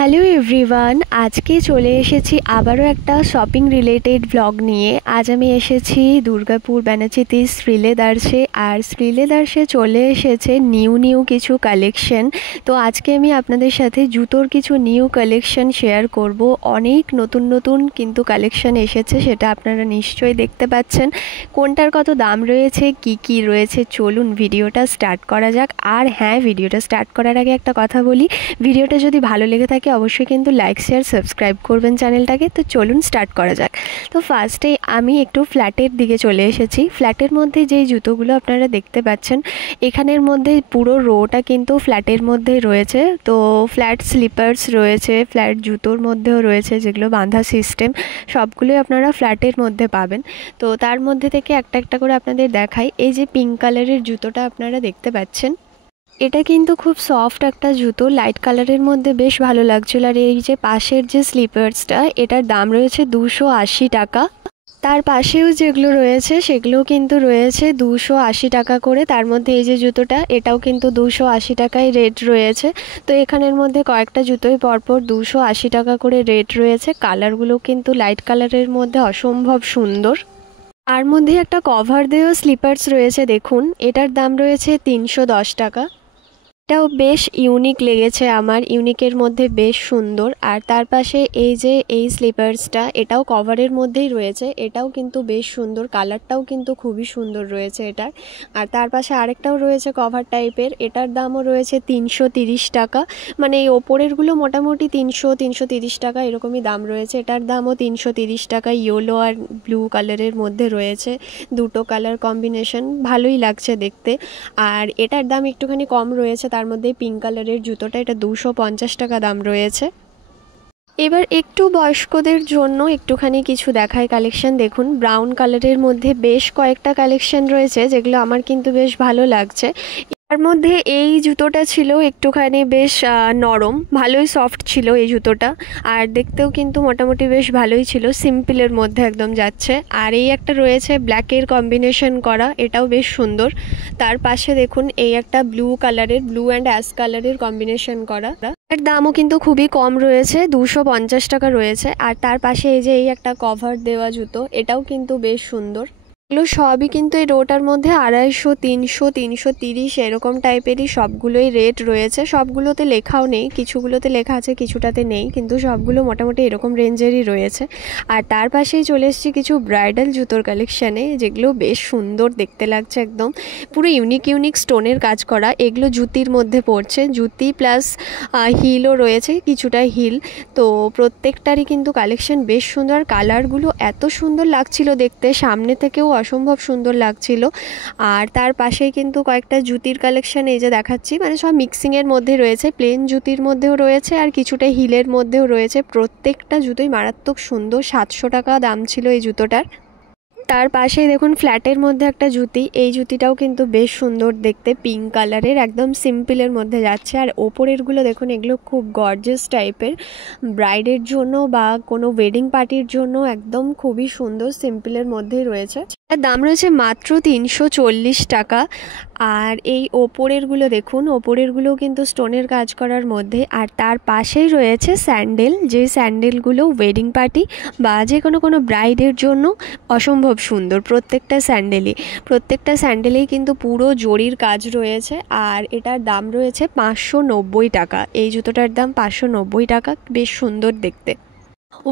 Hello everyone, আজকে চলে এসেছি আবারও একটা শপিং রিলেটেড ব্লগ নিয়ে। আজ আমি এসেছি দুর্গাপুর ব্যানাচিতি শ্রীলেদার্সে। আর শ্রীলেদার্সে চলে এসেছে নিউ কিছু কালেকশন। তো আজকে আমি আপনাদের সাথে জুতোর কিছু নিউ কালেকশন শেয়ার করব। অনেক নতুন কিন্তু কালেকশন এসেছে, সেটা আপনারা নিশ্চয়ই দেখতে পাচ্ছেন। কোনটার কত দাম রয়েছে, কি রয়েছে, চলুন ভিডিওটা স্টার্ট করা যাক। আর হ্যাঁ, ভিডিওটা স্টার্ট করার আগে একটা কথা বলি, ভিডিওটা যদি ভালো লেগে থাকে অবশ্যই কিন্তু লাইক শেয়ার সাবস্ক্রাইব করবেন চ্যানেলটাকে। তো চলুন স্টার্ট করা যাক। তো ফার্স্টে আমি একটু ফ্ল্যাটের দিকে চলে এসেছি। ফ্ল্যাটের মধ্যে যেই জুতোগুলো আপনারা দেখতে পাচ্ছেন, এখানের মধ্যে পুরো রোটা কিন্তু ফ্ল্যাটের মধ্যেই রয়েছে। তো ফ্ল্যাট স্লিপার্স রয়েছে, ফ্ল্যাট জুতোর মধ্যেও রয়েছে যেগুলো বাঁধা সিস্টেম, সবগুলোই আপনারা ফ্ল্যাটের মধ্যে পাবেন। তো তার মধ্যে থেকে একটা করে আপনাদের দেখাই। এই যে পিঙ্ক কালারের জুতোটা আপনারা দেখতে পাচ্ছেন, এটা কিন্তু খুব সফট একটা জুতো, লাইট কালারের মধ্যে বেশ ভালো লাগছিল। আর এই যে পাশের যে স্লিপার্সটা, এটার দাম রয়েছে 280 টাকা। তার পাশেও যেগুলো রয়েছে সেগুলোও কিন্তু রয়েছে 280 টাকা করে। তার মধ্যে এই যে জুতোটা, এটাও কিন্তু 280 টাকায় রেট রয়েছে। তো এখানের মধ্যে কয়েকটা জুতোই পরপর 280 টাকা করে রেট রয়েছে। কালারগুলো কিন্তু লাইট কালারের মধ্যে অসম্ভব সুন্দর। আর মধ্যে একটা কভার দেওয়া স্লিপার্স রয়েছে, দেখুন এটার দাম রয়েছে 310 টাকা। এটাও বেশ ইউনিক লেগেছে আমার, ইউনিকের মধ্যে বেশ সুন্দর। আর তার পাশে এই যে এই স্লিপার্সটা, এটাও কভারের মধ্যেই রয়েছে, এটাও কিন্তু বেশ সুন্দর, কালারটাও কিন্তু খুবই সুন্দর রয়েছে এটার। আর তার পাশে আরেকটাও রয়েছে কভার টাইপের, এটার দামও রয়েছে 330 টাকা। মানে এই ওপরেরগুলো মোটামুটি 330 টাকা এরকমই দাম রয়েছে। এটার দামও 330 টাকা। ইয়েলো আর ব্লু কালারের মধ্যে রয়েছে, দুটো কালার কম্বিনেশন, ভালোই লাগছে দেখতে। আর এটার দাম একটুখানি কম রয়েছে, তার মধ্যে পিঙ্ক কালারের জুতোটা, এটা 250 টাকা দাম রয়েছে। এবার একটু বয়স্কদের জন্য একটুখানি কিছু দেখায় কালেকশন। দেখুন ব্রাউন কালারের মধ্যে বেশ কয়েকটা কালেকশন রয়েছে যেগুলো আমার কিন্তু বেশ ভালো লাগছে। তার মধ্যে এই জুতোটা ছিল একটুখানি বেশ নরম, ভালোই সফট ছিল এই জুতোটা। আর দেখতেও কিন্তু মোটামুটি বেশ ভালোই ছিল, সিম্পলের মধ্যে একদম যাচ্ছে। আর এই একটা রয়েছে ব্ল্যাকের কম্বিনেশন করা, এটাও বেশ সুন্দর। তার পাশে দেখুন এই একটা ব্লু কালারের, ব্লু অ্যান্ড অ্যাশ কালারের কম্বিনেশন করা, এর দামও কিন্তু খুবই কম রয়েছে, 250 টাকা রয়েছে। আর তার পাশে এই যে এই একটা কভার দেওয়া জুতো, এটাও কিন্তু বেশ সুন্দর। এগুলো সবই কিন্তু এই রোটার মধ্যে 250, 300, 330 এরকম টাইপেরই সবগুলোই রেট রয়েছে। সবগুলোতে লেখাও নেই, কিছুগুলোতে লেখা আছে কিছুটাতে নেই, কিন্তু সবগুলো মোটামুটি এরকম রেঞ্জেরই রয়েছে। আর তার পাশেই চলে এসেছি কিছু ব্রাইডাল জুতোর কালেকশানে, যেগুলো বেশ সুন্দর দেখতে লাগছে, একদম পুরো ইউনিক স্টোনের কাজ করা। এগুলো জুতির মধ্যে পড়ছে, জুতি প্লাস হিলও রয়েছে, কিছুটা হিল। তো প্রত্যেকটারই কিন্তু কালেকশন বেশ সুন্দর, কালারগুলো এত সুন্দর লাগছিল দেখতে, সামনে থেকেও অসম্ভব সুন্দর লাগছিল। আর তার পাশেই কিন্তু কয়েকটা জুতির কালেকশন এই যে দেখাচ্ছি, মানে সব মিক্সিংয়ের মধ্যে রয়েছে, প্লেন জুতির মধ্যেও রয়েছে আর কিছুটা হিলের মধ্যেও রয়েছে। প্রত্যেকটা জুতোই মারাত্মক সুন্দর, 700 টাকা দাম ছিল এই জুতোটার। তার পাশেই দেখুন ফ্ল্যাটের মধ্যে একটা জুতি, এই জুতিটাও কিন্তু বেশ সুন্দর দেখতে, পিঙ্ক কালারের, একদম সিম্পলের মধ্যে যাচ্ছে। আর ওপরেরগুলো দেখুন, এগুলো খুব গর্জিয়াস টাইপের, ব্রাইডের জন্য বা কোনো ওয়েডিং পার্টির জন্য একদম খুবই সুন্দর, সিম্পলের মধ্যেই রয়েছে। এর দাম রয়েছে মাত্র 340 টাকা। আর এই ওপরেরগুলো দেখুন, ওপরেরগুলোও কিন্তু স্টোনের কাজ করার মধ্যে। আর তার পাশেই রয়েছে স্যান্ডেল, যে স্যান্ডেলগুলো ওয়েডিং পার্টি বা যে কোনো ব্রাইডের জন্য অসম্ভব সুন্দর। প্রত্যেকটা স্যান্ডেলেই কিন্তু পুরো জরির কাজ রয়েছে। আর এটার দাম রয়েছে 590 টাকা। এই জুতোটার দাম 590 টাকা, বেশ সুন্দর দেখতে।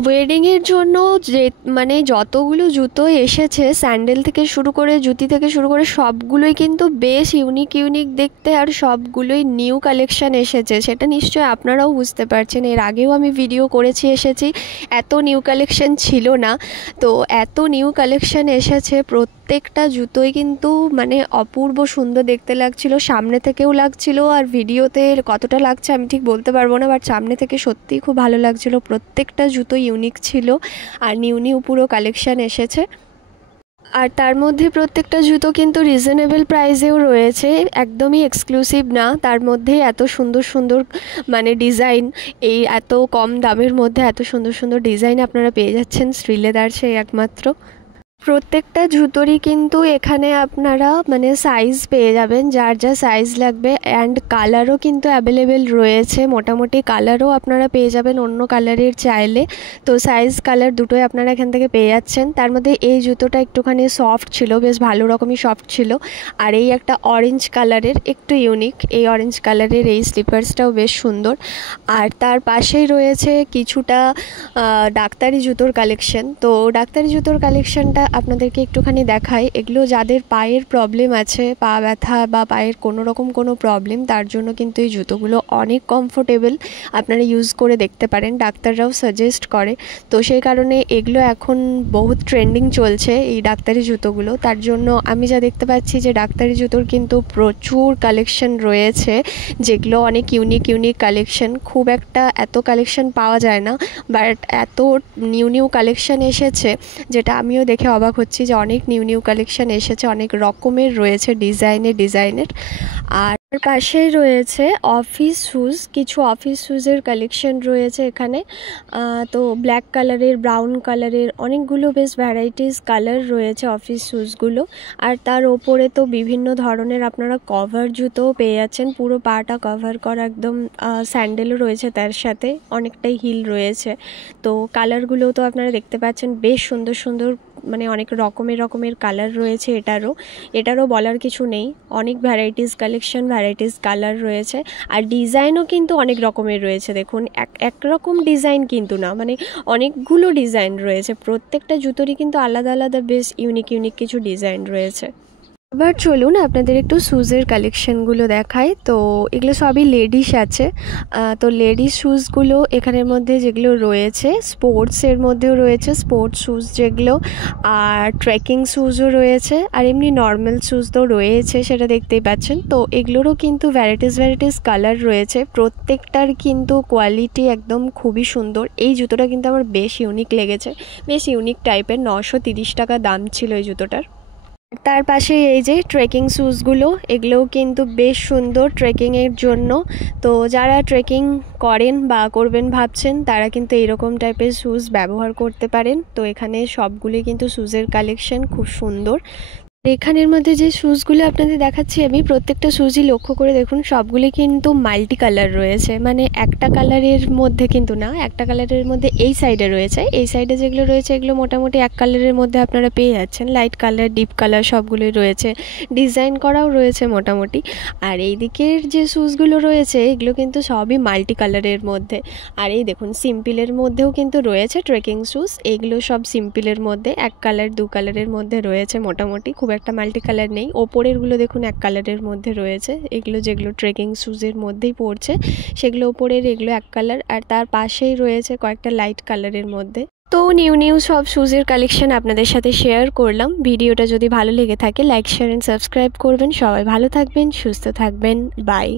ওয়েডিংয়ের জন্য যে মানে যতগুলো জুতো এসেছে, স্যান্ডেল থেকে শুরু করে জুতি থেকে শুরু করে সবগুলোই কিন্তু বেশ ইউনিক দেখতে। আর সবগুলোই নিউ কালেকশান এসেছে, সেটা নিশ্চয়ই আপনারাও বুঝতে পারছেন। এর আগেও আমি ভিডিও করেছি, এসেছি, এত নিউ কালেকশান ছিল না। তো এত নিউ কালেকশান এসেছে, প্রত্যেকটা জুতোই কিন্তু মানে অপূর্ব সুন্দর দেখতে লাগছিল, সামনে থেকেও লাগছিল। আর ভিডিওতে কতটা লাগছে আমি ঠিক বলতে পারবো না, বাট সামনে থেকে সত্যিই খুব ভালো লাগছিল। প্রত্যেকটা জুতো ইউনিক ছিল আর নিউ পুরো কালেকশান এসেছে। আর তার মধ্যে প্রত্যেকটা জুতো কিন্তু রিজনেবল প্রাইসেও রয়েছে, একদমই এক্সক্লুসিভ না। তার মধ্যে এত সুন্দর মানে ডিজাইন, এই এত কম দামের মধ্যে এত সুন্দর ডিজাইন আপনারা পেয়ে যাচ্ছেন শ্রীলেদার্সে একমাত্র। প্রত্যেকটা জুতোরই কিন্তু এখানে আপনারা মানে সাইজ পেয়ে যাবেন, যার যা সাইজ লাগবে, অ্যান্ড কালারও কিন্তু অ্যাভেলেবেল রয়েছে। মোটামুটি কালারও আপনারা পেয়ে যাবেন অন্য কালারের চাইলে। তো সাইজ কালার দুটোই আপনারা এখান থেকে পেয়ে যাচ্ছেন। তার মধ্যে এই জুতোটা একটুখানি সফট ছিল, বেশ ভালো রকমই সফট ছিল। আর এই একটা অরেঞ্জ কালারের, একটু ইউনিক, এই অরেঞ্জ কালারের এই স্লিপার্সটাও বেশ সুন্দর। আর তার পাশেই রয়েছে কিছুটা ডাক্তারি জুতোর কালেকশন। তো ডাক্তারি জুতোর কালেকশনটা আপনাদেরকে একটুখানি দেখাই। এগুলো যাদের পায়ের প্রবলেম আছে, পা ব্যথা বা পায়ের কোনো রকম কোনো প্রবলেম, তার জন্য কিন্তু এই জুতোগুলো অনেক কমফোর্টেবল, আপনারা ইউজ করে দেখতে পারেন, ডাক্তাররাও সাজেস্ট করে। তো সেই কারণে এগুলো এখন বহুত ট্রেন্ডিং চলছে এই ডাক্তারি জুতোগুলো। তার জন্য আমি যা দেখতে পাচ্ছি যে ডাক্তারি জুতোর কিন্তু প্রচুর কালেকশন রয়েছে, যেগুলো অনেক ইউনিক ইউনিক কালেকশন। খুব একটা এত কালেকশন পাওয়া যায় না, বাট এত নিউ নিউ কালেকশন এসেছে যেটা আমিও দেখে অবাক হচ্ছি যে অনেক নিউ নিউ কালেকশন এসেছে, অনেক রকমের রয়েছে ডিজাইনের। আর পাশেই রয়েছে অফিস শ্যুজ, কিছু অফিস শ্যুজের কালেকশন রয়েছে এখানে। তো ব্ল্যাক কালারের, ব্রাউন কালারের, অনেকগুলো বেশ ভ্যারাইটিস কালার রয়েছে অফিস শ্যুজগুলো। আর তার ওপরে তো বিভিন্ন ধরনের আপনারা কভার জুতোও পেয়ে যাচ্ছেন, পুরো পাটা কভার করা, একদম স্যান্ডেলও রয়েছে তার সাথে, অনেকটাই হিল রয়েছে। তো কালারগুলোও তো আপনারা দেখতে পাচ্ছেন, বেশ সুন্দর সুন্দর, মানে অনেক রকমের কালার রয়েছে। এটারও বলার কিছু নেই, অনেক ভ্যারাইটিস কালেকশন, ভ্যারাইটিস কালার রয়েছে। আর ডিজাইনও কিন্তু অনেক রকমের রয়েছে। দেখুন, একরকম ডিজাইন কিন্তু না, মানে অনেকগুলো ডিজাইন রয়েছে। প্রত্যেকটা জুতোরই কিন্তু আলাদা আলাদা বেশ ইউনিক ইউনিক কিছু ডিজাইন রয়েছে। এবার চলুন আপনাদের একটু শ্যুজের কালেকশনগুলো দেখাই। তো এগুলো সবই লেডিস আছে। তো লেডিস শ্যুজগুলো এখানের মধ্যে যেগুলো রয়েছে, স্পোর্টসের মধ্যেও রয়েছে, স্পোর্টস শ্যুজ যেগুলো, আর ট্রেকিং শ্যুজও রয়েছে, আর এমনি নর্মাল শ্যুজ তো রয়েছে, সেটা দেখতেই পাচ্ছেন। তো এগুলোরও কিন্তু ভ্যারাইটিস কালার রয়েছে, প্রত্যেকটার কিন্তু কোয়ালিটি একদম খুবই সুন্দর। এই জুতোটা কিন্তু আমার বেশ ইউনিক লেগেছে, বেশ ইউনিক টাইপের। 930 টাকা দাম ছিল এই জুতোটার। তার পাশে এই যে ট্রেকিং শ্যুজগুলো, এগুলোও কিন্তু বেশ সুন্দর ট্রেকিংয়ের জন্য। তো যারা ট্রেকিং করেন বা করবেন ভাবছেন, তারা কিন্তু এরকম টাইপের শ্যুজ ব্যবহার করতে পারেন। তো এখানে সবগুলি কিন্তু শ্যুজের কালেকশন খুব সুন্দর। এখানের মধ্যে যে শ্যুজগুলো আপনাদের দেখাচ্ছি আমি, প্রত্যেকটা শ্যুজই লক্ষ্য করে দেখুন, সবগুলি কিন্তু মাল্টি কালার রয়েছে, মানে একটা কালারের মধ্যে কিন্তু না, একটা কালারের মধ্যে এই সাইডে রয়েছে, এই সাইডে যেগুলো রয়েছে এগুলো মোটামুটি এক কালারের মধ্যে আপনারা পেয়ে যাচ্ছেন। লাইট কালার, ডিপ কালার সবগুলোই রয়েছে, ডিজাইন করাও রয়েছে মোটামুটি। আর এই দিকের যে শ্যুজগুলো রয়েছে এগুলো কিন্তু সবই মাল্টি কালারের মধ্যে। আর এই দেখুন, সিম্পলের মধ্যেও কিন্তু রয়েছে ট্রেকিং শ্যুজ, এগুলো সব সিম্পলের মধ্যে, এক কালার দু কালারের মধ্যে রয়েছে মোটামুটি, খুব একটা মাল্টি কালার নেই। ওপরেরগুলো দেখুন এক কালারের মধ্যে রয়েছে, এগুলো যেগুলো ট্রেকিং শ্যুজের মধ্যেই পড়ছে সেগুলো ওপরের, এগুলো এক কালার। আর তার পাশেই রয়েছে কয়েকটা লাইট কালারের মধ্যে। তো নিউ সব শ্যুজের কালেকশন আপনাদের সাথে শেয়ার করলাম। ভিডিওটা যদি ভালো লেগে থাকে লাইক, শেয়ার অ্যান্ড সাবস্ক্রাইব করবেন। সবাই ভালো থাকবেন, সুস্থ থাকবেন, বাই।